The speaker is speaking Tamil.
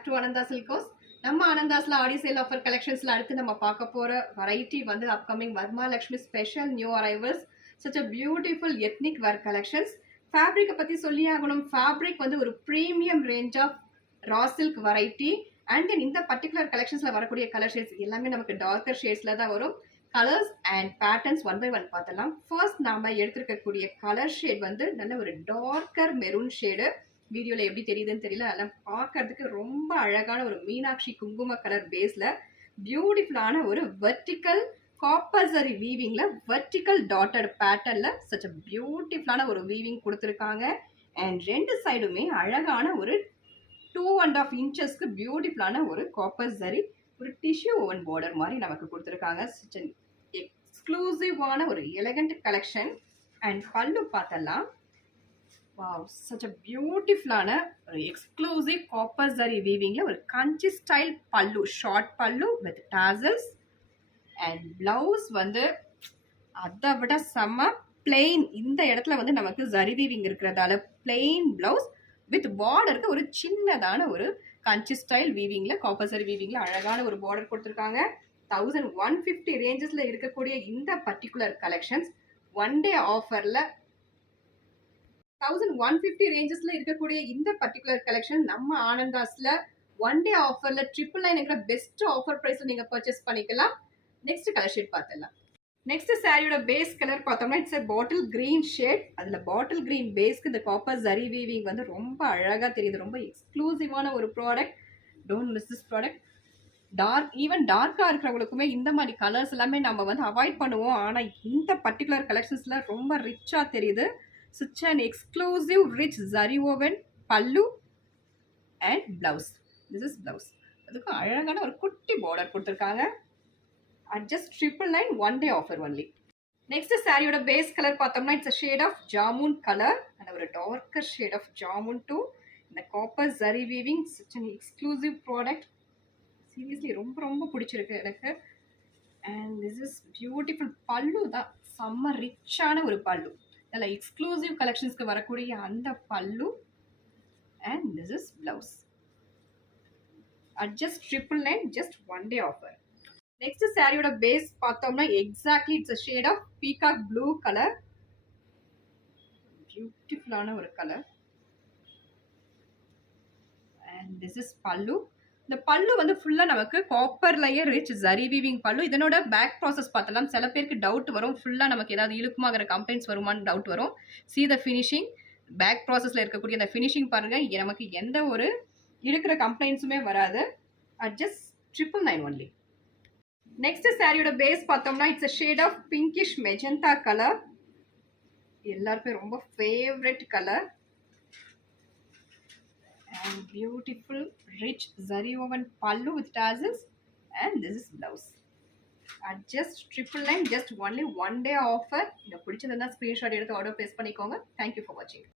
Back to Ananda silks. நம்ம ஆனந்தாஸ்ல ஆடி சேல் ஆஃபர் கலெக்ஷன்ஸ்ல அடுத்து நம்ம பார்க்க போற வெரைட்டி வந்து upcoming Varalakshmi special new arrivals such a beautiful ethnic wear collections. ஃபேப்ரிக்கை பத்தி சொல்லி ஆகணும். ஃபேப்ரிக் வந்து ஒரு premium range of raw silk variety. And then இந்த பர்டிகுலர் கலெக்ஷன்ஸ்ல வரக்கூடிய கலர் ஷேட்ஸ் எல்லாமே நமக்கு டார்க்கர் ஷேட்ஸ்ல தான் வரும். Colours and patterns one by one பார்த்தலாம். ஃபர்ஸ்ட் நாம எடுத்திருக்கக்கூடிய கலர் ஷேட் வந்து நல்ல ஒரு டார்க்கர் மெரூன் ஷேடு. வீடியோல எப்படி தெரியுதுன்னு தெரியல, அதெல்லாம் பார்க்கறதுக்கு ரொம்ப அழகான ஒரு மீனாட்சி குங்கும கலர் பேஸ்ல பியூட்டிஃபுல்லான ஒரு வெர்டிக்கல் காப்பர் சரி வீவிங்ல வெர்டிக்கல் டாட்டட் பேட்டர்ன்ல சச் அ பியூட்டிஃபுல்லான ஒரு வீவிங் கொடுத்துருக்காங்க. அண்ட் ரெண்டு சைடுமே அழகான ஒரு 2.5 இன்ச்சஸ்க்கு பியூட்டிஃபுல்லான ஒரு காப்பர் சரி ஒரு டிஷ்யூ ஓவன் பார்டர் மாதிரி நமக்கு கொடுத்துருக்காங்க. சச் அன் எக்ஸ்க்ளூசிவான ஒரு எலகண்ட் கலெக்ஷன். அண்ட் பல்லு பார்த்தலாம். வாவ், சச் அ பியூட்டிஃபுல்லான ஒரு எக்ஸ்க்ளூசிவ் காப்பர் சரி வீவிங்ல ஒரு கஞ்சி ஸ்டைல் பல்லு, ஷார்ட் பல்லு வித் டாசல்ஸ். அண்ட் பிளவுஸ் வந்து அதை விட செம்ம பிளெயின். இந்த இடத்துல வந்து நமக்கு ஜரி வீவிங் இருக்கிறதால பிளெயின் பிளவுஸ் வித் பார்டருக்கு ஒரு சின்னதான ஒரு கஞ்சி ஸ்டைல் வீவிங்ல காப்பர் சரி வீவிங்ல அழகான ஒரு பார்டர் கொடுத்துருக்காங்க. 1150 ரேஞ்சஸ்ல இருக்கக்கூடிய இந்த பர்டிகுலர் கலெக்ஷன்ஸ் ஒன் டே ஆஃபர்ல 1150 ரேஞ்சஸ்ல இருக்கக்கூடிய இந்த பர்டிகுலர் கலெக்ஷன் நம்ம ஆனந்தாஸ்ல ஒன் டே ஆஃபர்ல 999 பெஸ்ட் ஆஃபர் பிரைஸ்ல நீங்க பர்ச்சேஸ் பண்ணிக்கலாம். நெக்ஸ்ட் கலர் ஷேட் பார்த்தலாம். நெக்ஸ்ட் சாரியோட பேஸ் கலர் பார்த்தோம்னா it's a bottle green shade. அதுல பாட்டில் கிரீன் பேஸ்க்கு இந்த காப்பர் ஜரி வீவிங் வந்து ரொம்ப அழகா தெரியுது. ரொம்ப எக்ஸ்க்ளூசிவான ஒரு product. Don't miss this product. Even டார்க்கா இருக்கிறவங்களுக்குமே இந்த மாதிரி கலர்ஸ் எல்லாமே நம்ம வந்து அவாய்ட் பண்ணுவோம். ஆனா இந்த பர்டிகுலர் கலெக்ஷன்ஸ்ல ரொம்ப ரிச்சா தெரியுது. such an exclusive rich zari woven pallu and blouse. This is blouse. அதுக்கு அழகான ஒரு குட்டி பார்டர் கொடுத்துருக்காங்க. at just 999 one day offer only. Next சாரியோட பேஸ் கலர் பார்த்தோம்னா it's a shade of jamun color and ஒரு darker shade of jamun too. இந்த copper zari weaving such an exclusive product. Seriously ரொம்ப ரொம்ப பிடிச்சிருக்கு எனக்கு. and this is beautiful பல்லு தான் செம்ம ரிச்சான ஒரு பல்லு. நல்ல எக்ஸ்க்ளூசிவ் கலெக்ஷன்ஸ்க்கு வரக்கூடிய அந்த பல்லு. And this is blouse at just 999 just one day offer. Next சாரியோட பேஸ் பார்த்தோம்னா exactly it's a shade of peacock blue colour. பியூட்டிஃபுல்லான ஒரு கலர். அண்ட் திஸ் இஸ் பல்லு. இந்த பல்லு வந்து ஃபுல்லா நமக்கு காப்பர்லயே ரிச் ஜரி வீவிங் பல்லு. இதனோட பேக் ப்ராசஸ் பார்த்தலாம். சில பேருக்கு டவுட் வரும், ஃபுல்லா நமக்கு ஏதாவது இழுக்குமாங்கிற கம்ப்ளைண்ட்ஸ் வருமானு டவுட் வரும். see the finishing. பேக் ப்ராசஸ்ல இருக்கக்கூடிய அந்த ஃபினிஷிங் பாருங்க. நமக்கு எந்த ஒரு இழுக்கிற கம்ப்ளைண்ட்ஸுமே வராது. at just 999 only. நெக்ஸ்ட் சாரியோட பேஸ் பார்த்தோம்னா it's a shade of pinkish magenta colour. எல்லாருக்கும் ரொம்ப favourite colour. and beautiful rich zari woven pallu with tassels. and this is blouse at just 999 just only one day offer. இந்த பிடிச்சதுன்னா ஸ்கிரீன்ஷாட் எடுத்து ஆர்டர் பிளேஸ் பண்ணிக்கோங்க. thank you for watching.